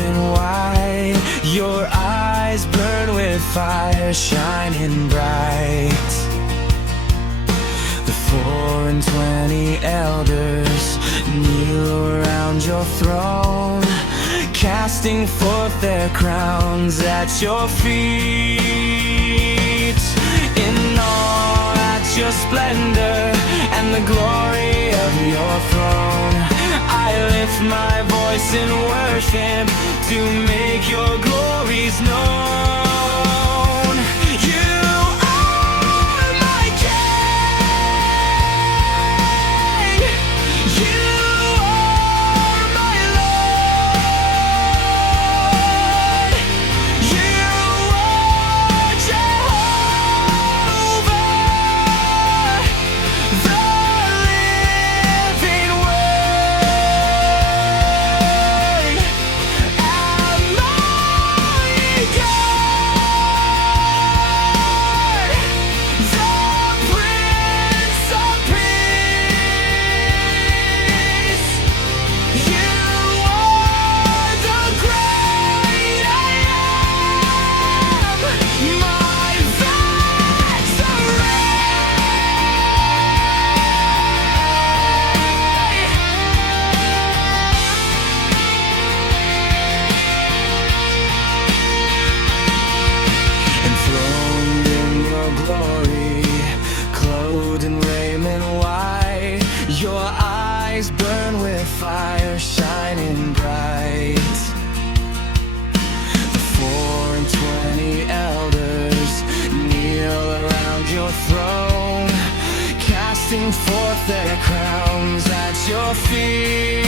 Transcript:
raiment white. Your eyes burn with fire, shining bright. The 24 elders kneel around your throne, casting forth their crowns at your feet. In awe at your splendor and the glory of your throne, I lift my voice in worship to make your glories known. You are my King. You are my Lord. You are Jehovah, the living Word, Almighty God, the Prince of Peace. You are the great I am, my victory. Enthroned in your glory, clothed in raiment white, your eyes burn with fire, shining bright. The 24 elders kneel around your throne, casting forth their crowns at your feet.